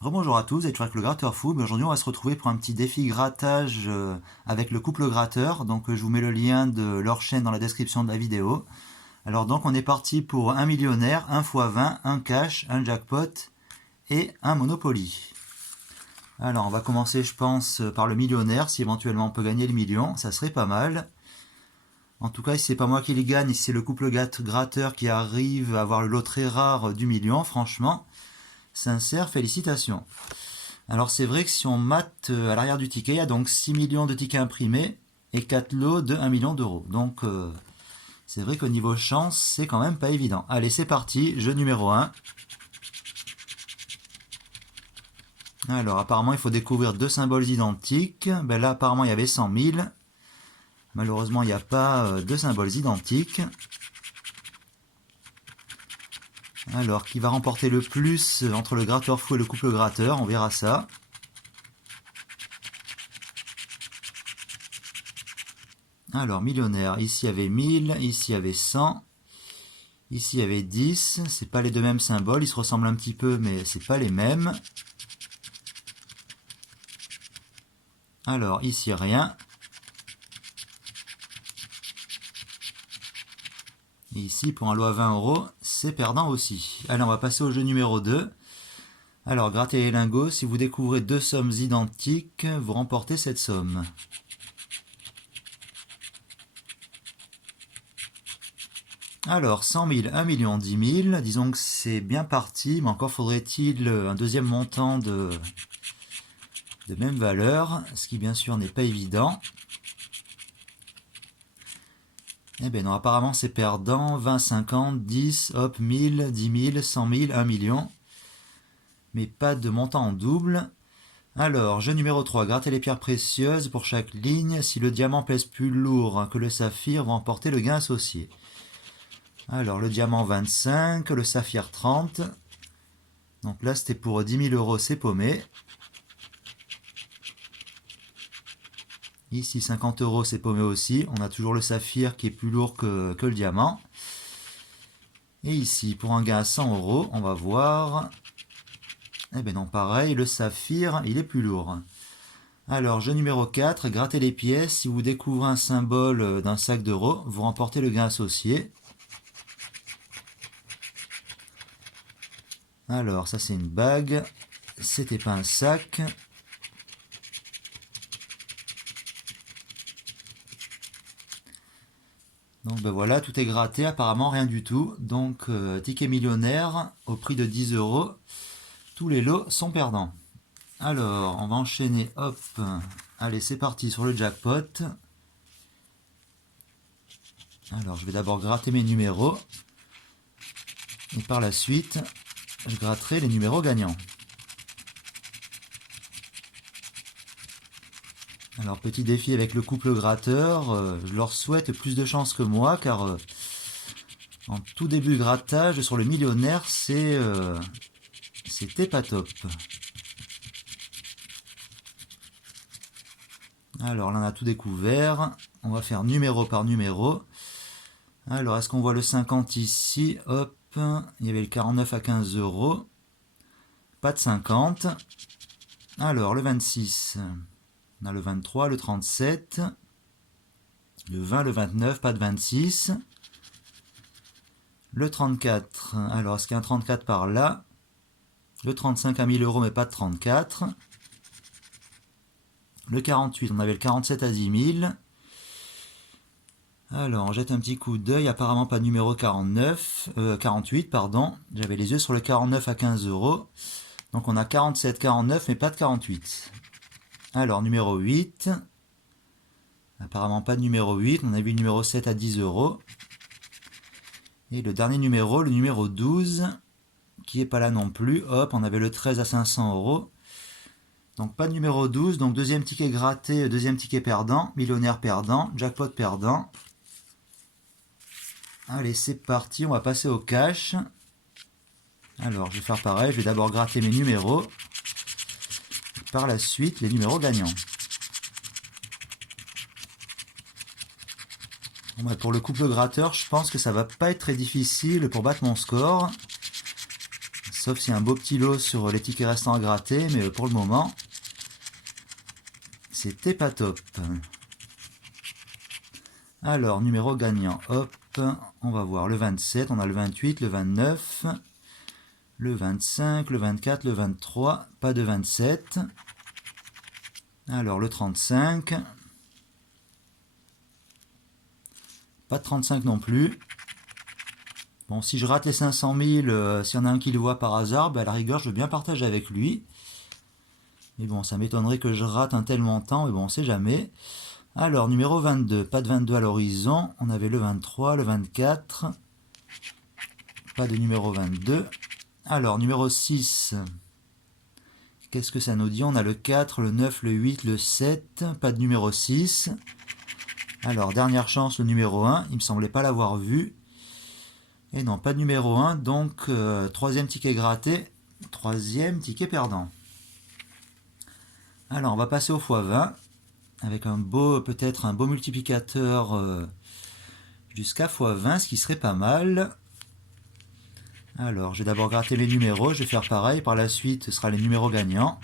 Rebonjour à tous, et avec le gratteur fou. Aujourd'hui, on va se retrouver pour un petit défi grattage avec le couple gratteur. Donc, je vous mets le lien de leur chaîne dans la description de la vidéo. Alors, donc, on est parti pour un millionnaire, 1 x 20, un cash, un jackpot et un Monopoly. Alors, on va commencer, je pense, par le millionnaire. Si éventuellement on peut gagner le million, ça serait pas mal. En tout cas, si c'est pas moi qui les gagne, si c'est le couple gratteur qui arrive à avoir le lot très rare du million, franchement, sincère félicitations. Alors c'est vrai que si on mate à l'arrière du ticket, il y a donc 6 millions de tickets imprimés et 4 lots de 1 million d'euros. Donc c'est vrai qu'au niveau chance, c'est quand même pas évident. Allez, c'est parti, jeu numéro 1. Alors apparemment il faut découvrir deux symboles identiques. Ben là apparemment il y avait 100 000. Malheureusement il n'y a pas deux symboles identiques. Alors qui va remporter le plus entre le gratteur fou et le couple gratteur, on verra ça. Alors, millionnaire, ici il y avait 1000, ici il y avait 100, ici il y avait 10, c'est pas les deux mêmes symboles, ils se ressemblent un petit peu, mais c'est pas les mêmes. Alors, ici rien. Et ici, pour un lot à 20 euros, c'est perdant aussi. Allez, on va passer au jeu numéro 2. Alors, grattez les lingots, si vous découvrez deux sommes identiques, vous remportez cette somme. Alors, 100 000, 1 million, 10 000, disons que c'est bien parti, mais encore faudrait-il un deuxième montant de même valeur, ce qui bien sûr n'est pas évident. Eh bien non, apparemment c'est perdant, 20, 50, 10, hop, 1000, 10 000, 100 000, 1 million, mais pas de montant en double. Alors, jeu numéro 3, gratter les pierres précieuses pour chaque ligne. Si le diamant pèse plus lourd que le saphir, va emporter le gain associé. Alors, le diamant 25, le saphir 30. Donc là, c'était pour 10 000 euros, c'est paumé. Ici, 50 euros, c'est paumé aussi. On a toujours le saphir qui est plus lourd que le diamant. Et ici, pour un gain à 100 euros, on va voir. Eh bien non, pareil, le saphir, il est plus lourd. Alors, jeu numéro 4, grattez les pièces. Si vous découvrez un symbole d'un sac d'euros, vous remportez le gain associé. Alors, ça c'est une bague. C'était pas un sac. Donc ben voilà, tout est gratté, apparemment rien du tout. Donc ticket millionnaire au prix de 10 euros. Tous les lots sont perdants. Alors, on va enchaîner, hop. Allez, c'est parti sur le jackpot. Alors, je vais d'abord gratter mes numéros. Et par la suite, je gratterai les numéros gagnants. Alors, petit défi avec le couple gratteur, je leur souhaite plus de chance que moi, car en tout début de grattage, sur le millionnaire, c'était pas top. Alors, là, on a tout découvert. On va faire numéro par numéro. Alors, est-ce qu'on voit le 50 ici? Hop, il y avait le 49 à 15 euros. Pas de 50. Alors, le 26... On a le 23, le 37, le 20, le 29, pas de 26. Le 34, alors est-ce qu'il y a un 34 par là? Le 35 à 1000 euros, mais pas de 34. Le 48, on avait le 47 à 10 000. Alors, on jette un petit coup d'œil, apparemment pas de numéro 48, pardon. J'avais les yeux sur le 49 à 15 euros. Donc on a 47, 49, mais pas de 48. Alors, numéro 8. Apparemment pas de numéro 8. On a vu le numéro 7 à 10 euros. Et le dernier numéro, le numéro 12, qui est pas là non plus. Hop, on avait le 13 à 500 euros. Donc pas de numéro 12. Donc deuxième ticket gratté, deuxième ticket perdant. Millionnaire perdant, jackpot perdant. Allez, c'est parti. On va passer au cash. Alors, je vais faire pareil. Je vais d'abord gratter mes numéros. Par la suite, les numéros gagnants. Bon, bah, pour le couple gratteur, je pense que ça va pas être très difficile pour battre mon score. Sauf s'il y a un beau petit lot sur les tickets restants à gratter, mais pour le moment, c'était pas top. Alors, numéro gagnant, hop, on va voir le 27, on a le 28, le 29, le 25, le 24, le 23, pas de 27. Alors, le 35, pas de 35 non plus. Bon, si je rate les 500 000, s'il y en a un qui le voit par hasard, à la rigueur, je veux bien partager avec lui. Mais bon, ça m'étonnerait que je rate un tel montant, mais bon, on sait jamais. Alors, numéro 22, pas de 22 à l'horizon. On avait le 23, le 24. Pas de numéro 22. Alors, numéro 6. Qu'est-ce que ça nous dit? On a le 4, le 9, le 8, le 7. Pas de numéro 6. Alors, dernière chance, le numéro 1. Il me semblait pas l'avoir vu. Et non, pas de numéro 1. Donc, troisième ticket gratté. Troisième ticket perdant. Alors, on va passer au x20. Avec un beau, peut-être un beau multiplicateur jusqu'à x20, ce qui serait pas mal. Alors, je vais d'abord gratter les numéros, je vais faire pareil, par la suite ce sera les numéros gagnants.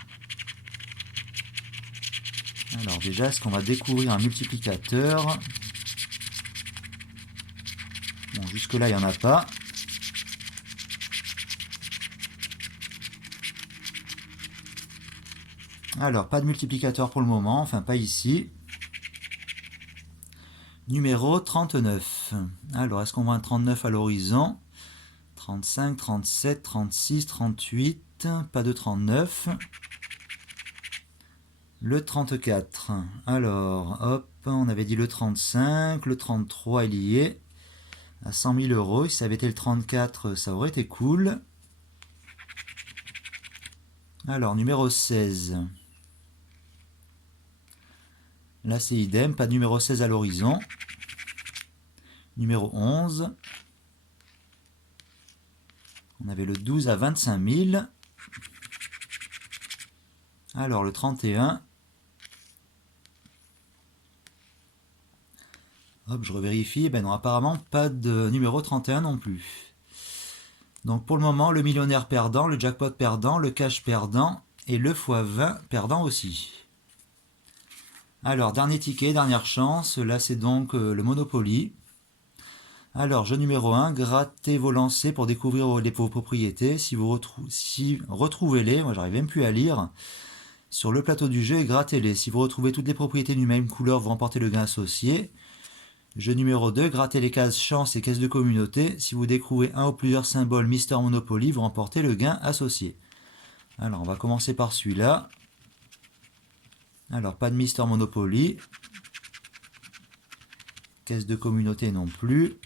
Alors déjà, est-ce qu'on va découvrir un multiplicateur? Bon, jusque là, il n'y en a pas. Alors, pas de multiplicateur pour le moment, enfin pas ici. Numéro 39. Alors, est-ce qu'on voit un 39 à l'horizon? 35, 37, 36, 38, pas de 39. Le 34. Alors, hop, on avait dit le 35, le 33 est lié à 100 000 euros. Si ça avait été le 34, ça aurait été cool. Alors, numéro 16. Là, c'est idem, pas de numéro 16 à l'horizon. Numéro 11. On avait le 12 à 25 000. Alors, le 31. Hop, je revérifie. Ben non, apparemment, pas de numéro 31 non plus. Donc, pour le moment, le millionnaire perdant, le jackpot perdant, le cash perdant et le x20 perdant aussi. Alors, dernier ticket, dernière chance. Là, c'est donc le Monopoly. Alors, jeu numéro 1, grattez vos lancers pour découvrir vos propriétés. Si vous retrouvez-les, moi j'arrive même plus à lire, sur le plateau du jeu et grattez-les. Si vous retrouvez toutes les propriétés d'une même couleur, vous remportez le gain associé. Jeu numéro 2, grattez les cases chance et caisses de communauté. Si vous découvrez un ou plusieurs symboles Mister Monopoly, vous remportez le gain associé. Alors, on va commencer par celui-là. Alors, pas de Mister Monopoly. Caisse de communauté non plus.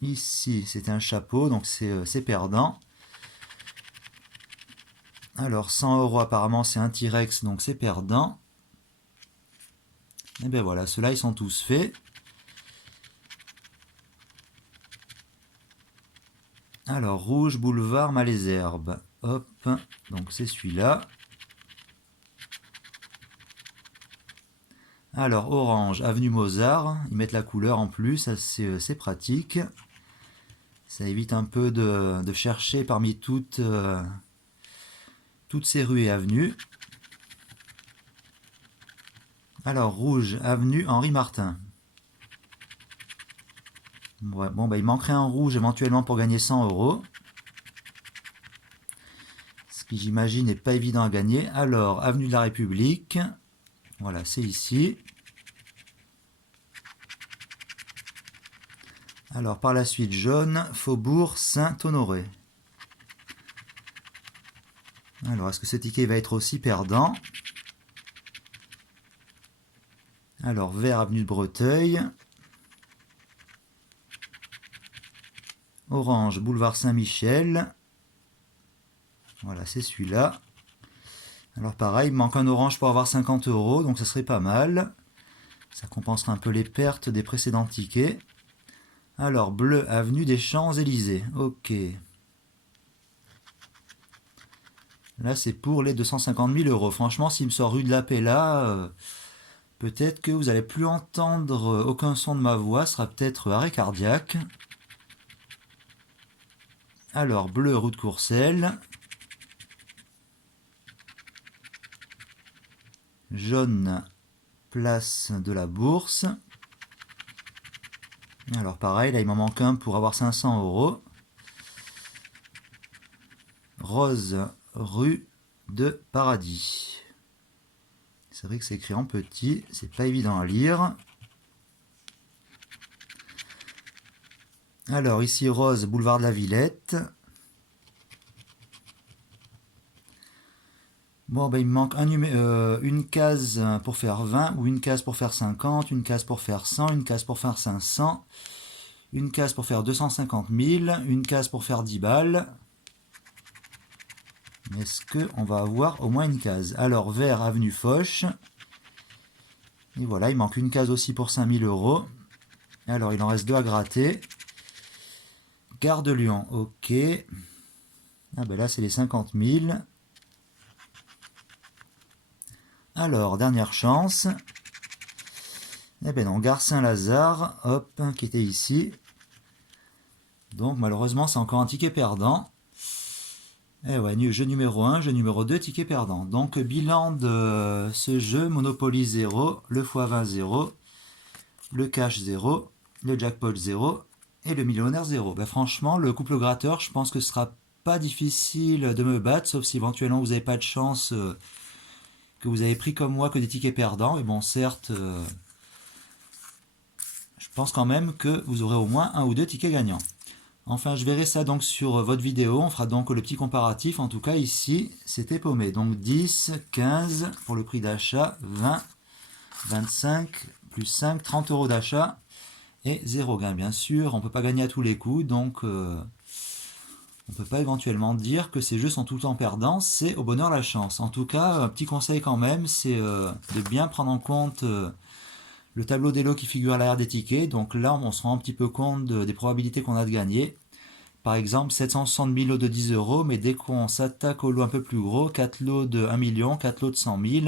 Ici, c'est un chapeau, donc c'est perdant. Alors, 100 euros, apparemment, c'est un T-Rex, donc c'est perdant. Et bien voilà, ceux-là, ils sont tous faits. Alors, rouge, boulevard, Malesherbes. Hop, donc c'est celui-là. Alors, orange, avenue Mozart. Ils mettent la couleur en plus, c'est pratique. Ça évite un peu de chercher parmi toutes ces rues et avenues. Alors, rouge, avenue Henri Martin. Ouais, bon, bah, il manquerait un rouge éventuellement pour gagner 100 euros. Ce qui, j'imagine, n'est pas évident à gagner. Alors, avenue de la République. Voilà, c'est ici. Alors, par la suite, jaune, Faubourg Saint-Honoré. Alors, est-ce que ce ticket va être aussi perdant? Alors, vert, avenue de Breteuil. Orange, boulevard Saint-Michel. Voilà, c'est celui-là. Alors, pareil, il manque un orange pour avoir 50 euros, donc ça serait pas mal. Ça compensera un peu les pertes des précédents tickets. Alors, bleu, avenue des Champs-Élysées. Ok. Là, c'est pour les 250 000 euros. Franchement, s'il me sort rue de la Paix là, peut-être que vous n'allez plus entendre aucun son de ma voix. Ce sera peut-être arrêt cardiaque. Alors, bleu, route Courcelles. Jaune, place de la Bourse. Alors pareil, là il m'en manque un pour avoir 500 €. Rose, rue de Paradis. C'est vrai que c'est écrit en petit, c'est pas évident à lire. Alors ici Rose, boulevard de la Villette. Bon, ben, il me manque une case pour faire 20, ou une case pour faire 50, une case pour faire 100, une case pour faire 500, une case pour faire 250 000, une case pour faire 10 balles. Est-ce qu'on va avoir au moins une case? Alors, vert, avenue Foch. Et voilà, il manque une case aussi pour 5000 €. Alors, il en reste deux à gratter. Gare de Lyon, ok. Ah ben là, c'est les 50 000. Alors, dernière chance. Eh ben non, Gare Saint-Lazare, hop, qui était ici. Donc, malheureusement, c'est encore un ticket perdant. Eh ouais, jeu numéro 1, jeu numéro 2, ticket perdant. Donc, bilan de ce jeu, Monopoly 0, le x20 0, le cash 0, le jackpot 0 et le millionnaire 0. Ben, franchement, le couple gratteur, je pense que ce sera pas difficile de me battre, sauf si éventuellement vous n'avez pas de chance, que vous avez pris comme moi que des tickets perdants. Mais bon, certes, je pense quand même que vous aurez au moins un ou deux tickets gagnants. Enfin, je verrai ça donc sur votre vidéo. On fera donc le petit comparatif. En tout cas, ici, c'était paumé. Donc 10, 15 pour le prix d'achat, 20, 25, plus 5, 30 € d'achat et 0 gain. Bien sûr, on ne peut pas gagner à tous les coups. Donc, on ne peut pas éventuellement dire que ces jeux sont tout le temps perdants. C'est au bonheur la chance. En tout cas, un petit conseil quand même, c'est de bien prendre en compte le tableau des lots qui figure à l'arrière des tickets. Donc là, on se rend un petit peu compte des probabilités qu'on a de gagner. Par exemple, 760 000 lots de 10 €, mais dès qu'on s'attaque aux lots un peu plus gros, 4 lots de 1 million, 4 lots de 100 000,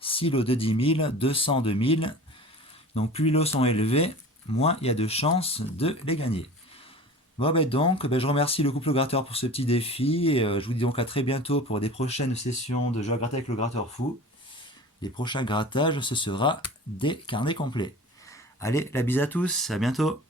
6 lots de 10 000, 202 000. Donc plus les lots sont élevés, moins il y a de chances de les gagner. Bon ben donc, je remercie le couple gratteur pour ce petit défi, et je vous dis donc à très bientôt pour des prochaines sessions de jeux à gratter avec le gratteur fou. Les prochains grattages, ce sera des carnets complets. Allez, la bise à tous, à bientôt.